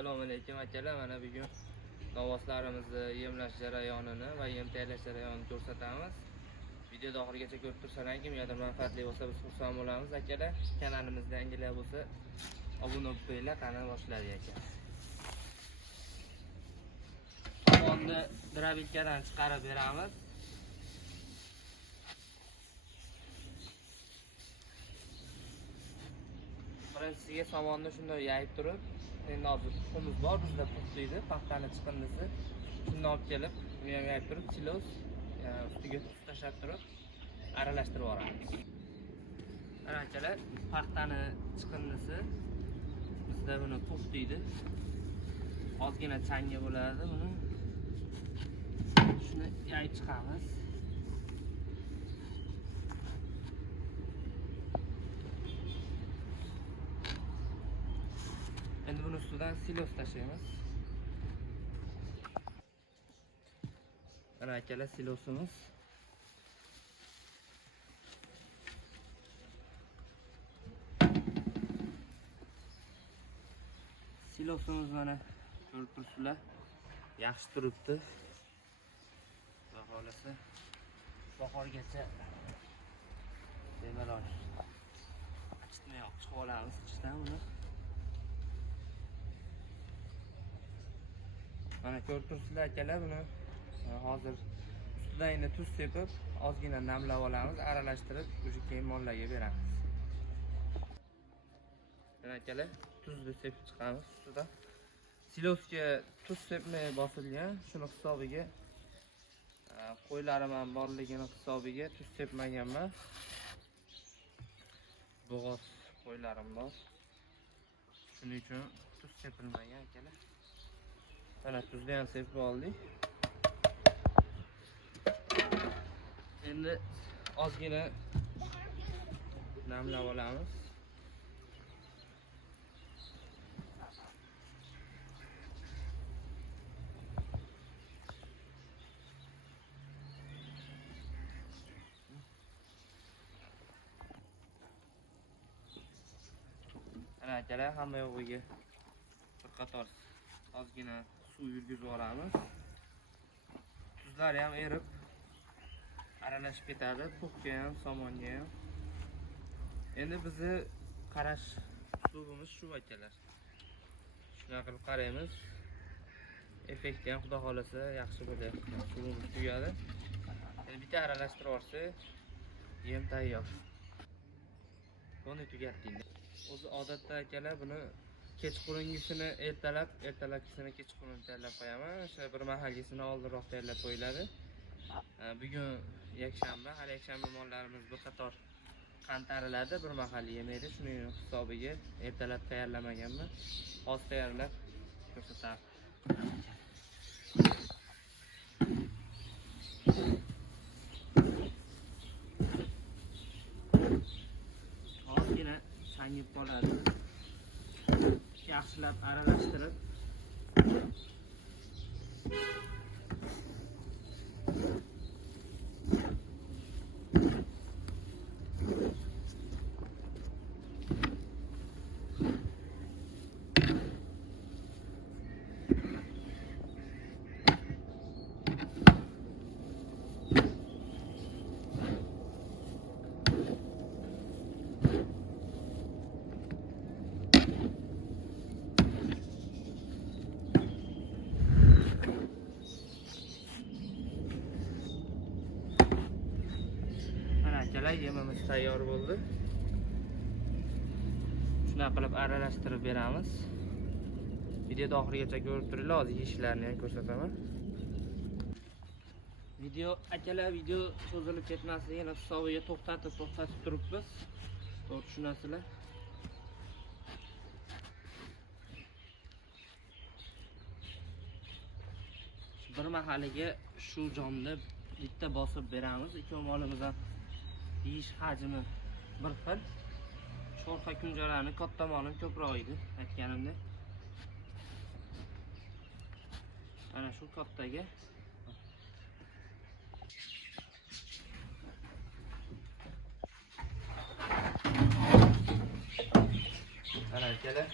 Assalomu alaykum akalar. Mana bugun novvoslarimizni yemlash jarayonini va yem tayyorlash jarayonini ko'rsatamiz. Videoni oxirigacha ko'rib tursangiz, kimgadir manfaatli bo'lsa biz xursand bo'lamiz akalar. Kanalimizda yangilar bo'lsa obuna bo'lib qo'yinglar. Qani boshladik aka. Somonni drabitkadan chiqarib beramiz. Birinchisiga somonni shunday yayib turib, endi hozir tuxumimiz bor bizda puxtaydi, paxtani chiqindisi. Shundan olib kelib, uni ham yayib turib, silos ustiga tuz tashlab turib, aralashtirib yuboramiz. Mana akalar, paxtani chiqindisi bizda buni puxtaydi. Ozgina changga bo'ladi buni. Shuni yayib chiqamiz. Endi buni ustidan silos tashlaymiz. Mana akalar silosimiz. Silosimiz mana ko'rib turibsizlar. Yaxshi turibdi. Va xolasa bahorgacha bemalol achitmay chiqib olamiz ichidan buni. Mana ko'rib turibsizlar akalar, buni hozir ustidan endi tuz sepib, ozgina namlab olamiz, aralashtirib, o'sha keyin mollarga beramiz. Mana akalar, tuzni sepib chiqamiz ustidan. Silosga tuz sepmay bosilgan, shuni hisobiga qo'ylarim ham borligini hisobiga tuz sepmaganman. Bo'g'oz qo'ylarim bor. Shuning uchun tuz sepilmagan akalar. Mana tuzni ham sepib oldik. Endi ozgina namlab olamiz. Mana akalar, hamma yog'iga bir qator ozgina suv yurgizib olamiz. Tuzlari ham erib aralashib ketadi, puxga ham, somonga ham. Endi bizni qarash uslubimiz shu akalar. Shuna qilib qaraymiz. Effekti ham xudo xolasa yaxshi bo'ladi. Suvimiz tugadi. Endi bitta aralashtirib olsak, yem tayyor. Buni tugatdik. O'zi odatda akalar buni kechqurungisini ertalabkisini kechqurun tayyorlab qo'yaman. O'sha bir mahalgisini oldinroq tayyorlab qo'yiladi. Bugun yakshanba, hali yakshanba mollarimiz bir qator qantariladi, bir mahal yemaydi. Shuning hisobiga ertalab tayyorlamaganman. Hozir tayyorlab ko'rsataman. Ozgina changib qoladi. Yaxshilab aralashtirib yemimiz tayyor bo'ldi. Shuna qilib aralashtirib beramiz. Videoni oxirigacha ko'rib turinglar, hozir yeyishlarini ham ko'rsataman. Video cho'zilib ketmasligini hisobiga to'xtatib turibmiz. To'g'ri tushunasizlar. Bir mahaliga shu jonda bitta bosib beramiz. Ikki molimiz ham yeyish hajmi bir xil. Sho'rxa kunjaraning katta molim ko'proq edi, aytganimdek. Mana shu kattaga mana akalar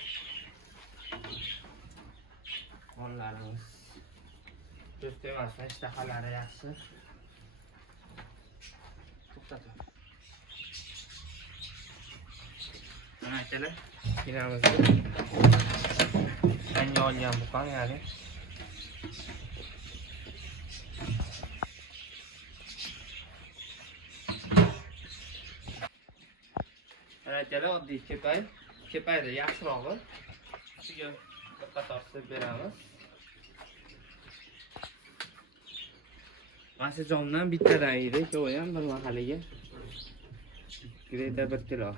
Qonlarimiz do'st emas, ishtahalari yaxshi. To'xtating. Mana akalar, kinamizni yangi olgan buqam, ya'ni mana akalar, oddiy kepayda yaxshirog'i. Ustiga bir qator silib beramiz. Mana shu jomdan bittadan yeydi, ikkovi ham bir mahaliga. Greta 1 kilo.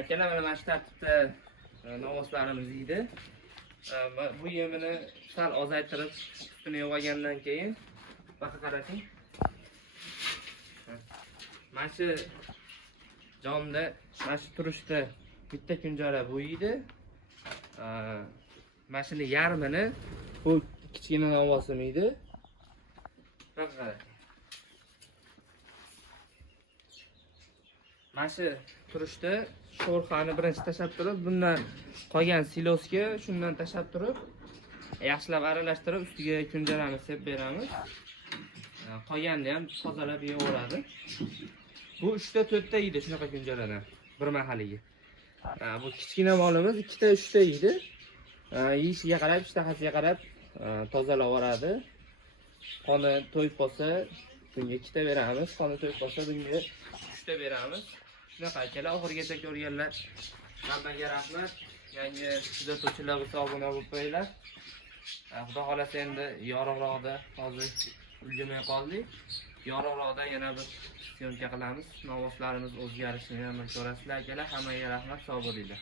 Akalar, mana shu tartibda novvoslarimiz yeydi. Bu yemini sal ozaytirib, ustini yo'g'agandan keyin baqa qarasing. Mana shu jomda, mana shu turishda bitta kunjara bu yeydi. Mana shuni yarmini bu kichkina novvosim yeydi. Baqa qarasing. Mana shu turishda sho'rxani birinchi tashab turib, bundan qolgan silosga shundan tashab turib, yaxshilab aralashtirib, ustiga kunjarani sepib beramiz. Qolganini ham tozalab yeyaveradi. Bu 3 ta 4 ta yeydi shunaqa kunjaradan bir mahaliga. Bu kichkina molimiz 2 ta 3 ta yeydi. Yeyishiga qarab, ishtahasiga qarab tozalaveradi. Qoni to'yib qolsa, bunga 2 ta beramiz. Qoni to'yib qolsa, bunga 3 ta beramiz. Shunaqa akalar, oxirigacha ko'rganlar hammaga rahmat. Yangi kuzatuvchilar bo'lsa obuna bo'lib qo'yinglar. Xudo xolasa endi yorug'roqda hozir ulgurmay qoldik. Yorug'roqda yana bir syomka qilamiz. Novvoslarimiz o'zgarishini ham ko'rasizlar akalar. Hammaga rahmat, sog' bo'linglar.